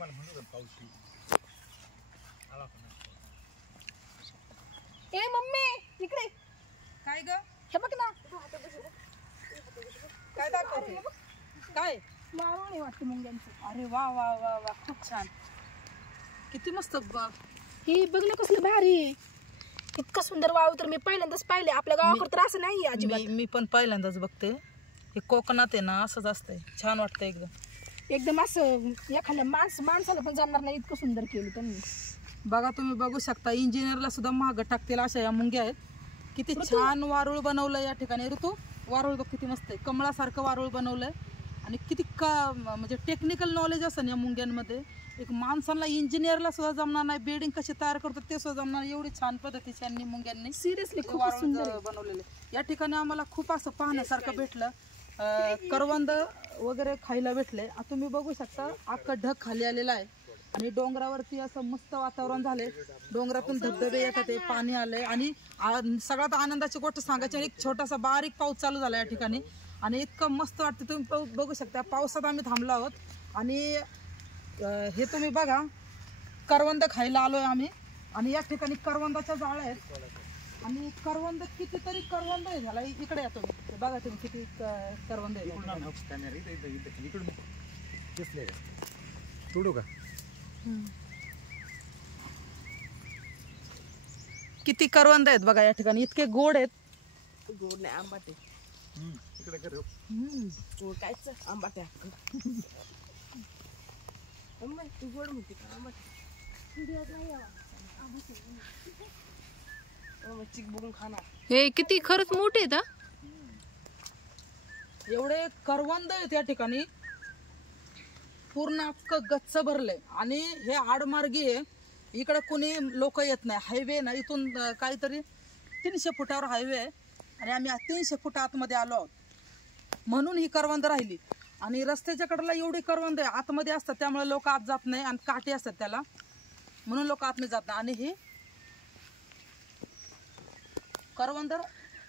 तुम्हाला म्हणू पाऊस आला पण ए मम्मी इकडे काय ग हे बघ ना काय दाखवते काय वाळवणे वाटतं मुंग्यांचं. अरे वा वा वा वा खूप छान किती मस्त बघ ही बघ ना कसलं भारी आहे. इतकं सुंदर वाळू तर मी पहिल्यांदाच पाहिले. आपल्या गावाकडे तर असं नाही अजिबात. मी पण पहिल्यांदाच बघते. हे कोकणात आहे ना असंच असतंय छान वाटतं एकदम असं एखाद्या माणसाला पण जमणार नाही इतकं सुंदर केलं त्यांनी. बघा तुम्ही बघू शकता इंजिनियरला सुद्धा महाग टाकतील अशा या मुंग्या आहेत. किती छान वारुळ बनवलं या ठिकाणी. ऋतू वारुळ बघ किती मस्त आहे कमळासारखं वारुळ बनवलंय आणि किती म्हणजे टेक्निकल नॉलेज असं या मुंग्यांमध्ये. एक माणसाला इंजिनियरला सुद्धा जमणार नाही बिल्डिंग कशी तयार करतात ते सुद्धा जमणार. एवढी छान पद्धतीची यांनी मुंग्यांनी सिरियसली खूप सुंदर बनवलेले. या ठिकाणी आम्हाला खूप असं पाहण्यासारखं भेटलं. करवंद वगैरे खायला भेटले. तुम्ही बघू शकता अख्खा ढग खाली आलेला आहे आणि डोंगरावरती असं मस्त वातावरण झाले. डोंगरातून धबधबे येतात ते पाणी आलंय आणि सगळ्यात आनंदाची गोष्ट सांगायची एक छोटासा बारीक पाऊस चालू झाला या ठिकाणी आणि इतकं मस्त वाटतं. तुम्ही बघू शकता पावसात आम्ही थांबलो आहोत आणि हे तुम्ही बघा करवंद खायला आलोय आम्ही आणि या ठिकाणी करवंदाच्या जाळ्या आहेत आणि करवंद कितीतरी करवंद आहे झाला. इकडे येतो बघा तुम्ही किती करवंद आहे. किती करवंद आहेत बघा या ठिकाणी. इतके गोड आहेत. गोड नाही आंबाटे कायच आंबाटे तू गोड म्हणते का आंबाटे चिक बघून खाणार. हे किती खरंच मोठे आहेत. एवढे करवंद आहेत या ठिकाणी पूर्ण अख्खं गच्च भरलंय आणि हे आडमार्गी आहे. इकडे कोणी लोक येत नाही. हायवे ना इथून काहीतरी 300 फुटावर हायवे आहे आणि आम्ही 300 फूट आतमध्ये आलो आहोत म्हणून ही करवंद राहिली. आणि रस्त्याच्या कडेला एवढी करवंद आतमध्ये असतात त्यामुळे लोक आत जात नाही आणि काटे असतात त्याला म्हणून लोक आतमध्ये जात नाही. आणि ही करवंद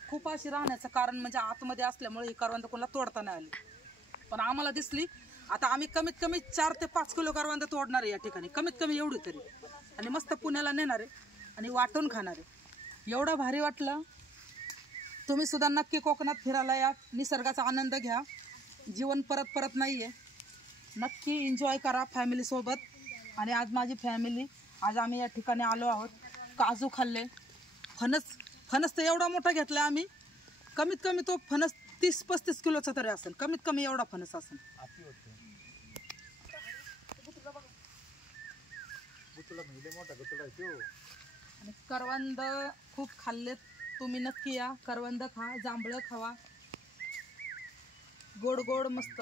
खूप अशी राहण्याचं कारण म्हणजे आतमध्ये असल्यामुळे ही करवंद कोणाला तोडता नाही आली पण आम्हाला दिसली. आता आम्ही कमीत कमी 4 ते 5 किलो करवंद तोडणार आहे या ठिकाणी कमीत कमी एवढी तरी आणि मस्त पुण्याला नेणार आहे आणि वाटून खाणार आहे. एवढं भारी वाटलं. तुम्ही सुद्धा नक्की कोकणात फिरायला या. निसर्गाचा आनंद घ्या. जीवन परत परत नाहीये. नक्की एन्जॉय करा फॅमिली सोबत. आणि आज माझी फॅमिली आज आम्ही या ठिकाणी आलो आहोत. काजू खाल्ले. फणस तर एवढा मोठा घेतला आम्ही कमीत कमी तो फणस 30-35 किलोचा तरी असेल कमीत कमी एवढा फणस असेल. आणि करवंद खूप खाल्लेत. तुम्ही नक्की या. करवंद खा. जांभळं खावा. गोड गोड मस्त.